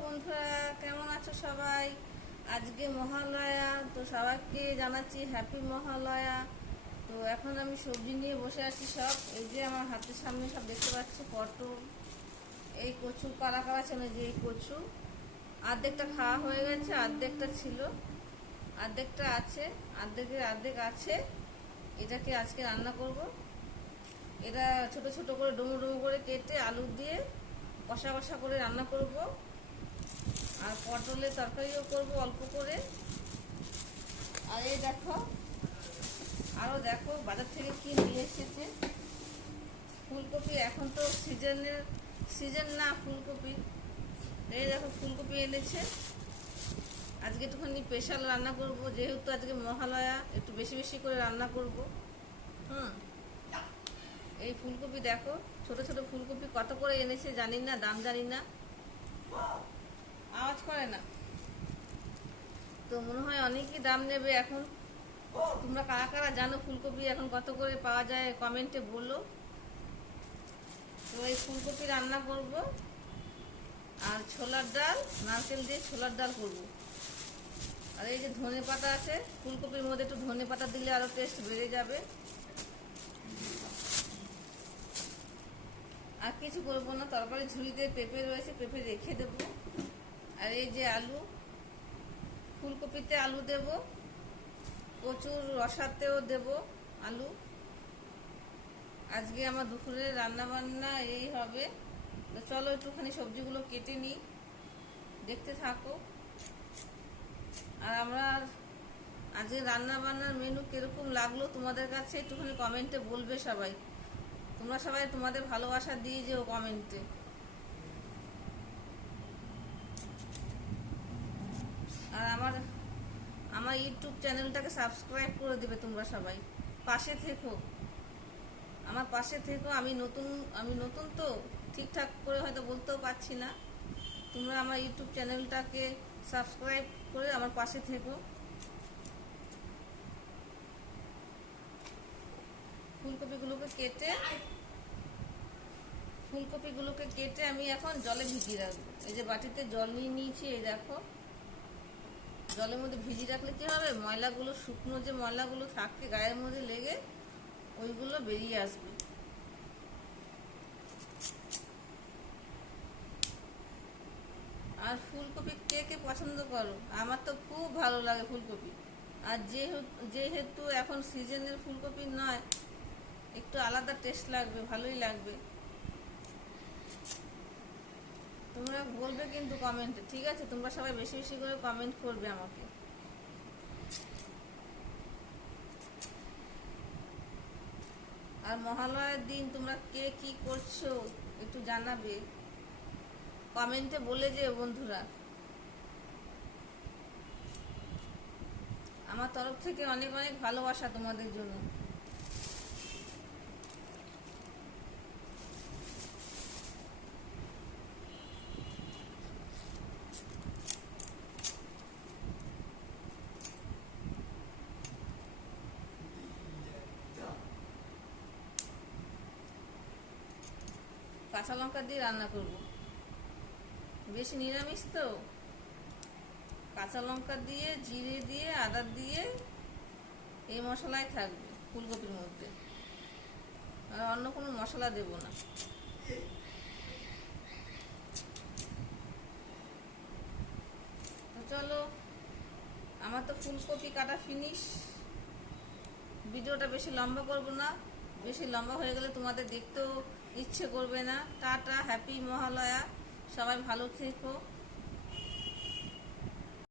বন্ধুরা, কেমন আছো সবাই? আজকে মহালয়া, তো সবাইকে জানাচ্ছি হ্যাপি মহালয়া। তো এখন আমি সবজি নিয়ে বসে আছি সব। এই যে আমার হাতের সামনে সব দেখতে পাচ্ছি পটল, এই কচু কারা কারা ছিল, যে এই কচু অর্ধেকটা খাওয়া হয়ে গেছে, অর্ধেকটা ছিল, অর্ধেকটা আছে, অর্ধেক আছে। এটাকে আজকে রান্না করব। এটা ছোট ছোট করে ডুমো ডুমো করে কেটে আলু দিয়ে কষা কষা করে রান্না করব। আর পটলের তরকারিও করব অল্প করে। আর এই দেখো, আরও দেখো বাজার থেকে কি নিয়ে এসেছে। ফুলকপি, এখন তো সিজন না ফুলকপি। এই দেখো ফুলকপি এনেছে। আজকে একটুখানি স্পেশাল রান্না করব, যেহেতু আজকে মহালয়া, একটু বেশি বেশি করে রান্না করব। এই ফুলকপি দেখো, ছোট ছোট ফুলকপি কত করে এনেছে জানি না, দাম জানি না, আওয়াজ করে না তো, মনে হয় অনেকই দাম নেবে এখন। তোমরা কারা কারা জানো ফুলকপি এখন কত করে পাওয়া যায়, কমেন্টে বলো। তো এই ফুলকপি রান্না করব। আর ছোলার ডাল, নারকেল দিয়ে ছোলার ডাল করব। আর এই যে ধনে পাতা আছে, ফুলকপির মধ্যে একটু ধনে পাতা দিলে আরও টেস্ট বেড়ে যাবে। আর কিছু করবো না, তরকারি ঝুড়িতে পেঁপে রয়েছে, পেঁপে রেখে দেব। আর এই যে আলু, ফুলকপিতে আলু দেব, প্রচুর রসাতেও দেব আলু। আজকে আমার দুপুরে রান্না বান্না এই হবে। তো চলো একটুখানি সবজিগুলো কেটে নিই, দেখতে থাকো। আর আমরা আজকে রান্না বান্নার মেনু কিরকম লাগলো তোমাদের কাছে একটুখানি কমেন্টে বলবে সবাই। তোমরা সবাই তোমাদের ভালোবাসা দিয়ে যেও কমেন্টে। আর আমার ইউটিউব চ্যানেলটাকে সাবস্ক্রাইব করে দেবে তোমরা সবাই। পাশে থেকো, আমার পাশে থেকো। আমি নতুন তো, ঠিকঠাক করে হয়তো বলতেও পারছি না। তোমরা আমার ইউটিউব চ্যানেলটাকে সাবস্ক্রাইব করে আমার পাশে থেকো। ফুলকপিগুলোকে কেটে আমি এখন জলে ভিজিয়ে রাখবো। এই যে বাটিতে জল নিয়ে নিয়েছি, এই দেখো। জলের মধ্যে ভিজিয়ে রাখলে কি হবে, ময়লাগুলো, শুকনো যে ময়লাগুলো থাকে গায়ের মধ্যে লেগে, ওইগুলো বেরিয়ে আসবে। আর ফুলকপি কে কে পছন্দ করো? আমার তো খুব ভালো লাগে ফুলকপি। আর যেহেতু এখন সিজনের ফুলকপি নয়, একটু আলাদা টেস্ট লাগবে, ভালোই লাগবে। তোমরা বলবে কিন্তু কমেন্টে, ঠিক আছে? তোমরা সবাই বেশি বেশি করে কমেন্ট করবে আমাকে। আর মহালয়ার দিন তোমরা কে কি করছো একটু জানাবে, কমেন্টে বলে যেও বন্ধুরা। আমার তরফ থেকে অনেক অনেক ভালোবাসা তোমাদের জন্য। কাঁচা লঙ্কা দিয়ে রান্না করব, বেশি নিরামিষ তো। কাঁচা লঙ্কা দিয়ে, জিরে দিয়ে, আদা দিয়ে এই মশলাই থাকবে ফুলকপির মধ্যে। আর অন্য কোনো মশলা দেব না। তো চলো, আমার তো ফুলকপি কাটা ফিনিশ। ভিডিওটা বেশি লম্বা করব না, বেশি লম্বা হয়ে গেলে তোমাদের দেখতেও ইচ্ছে করবে না। টাটা, হ্যাপি মহালয়া, সবাই ভালো থেকো।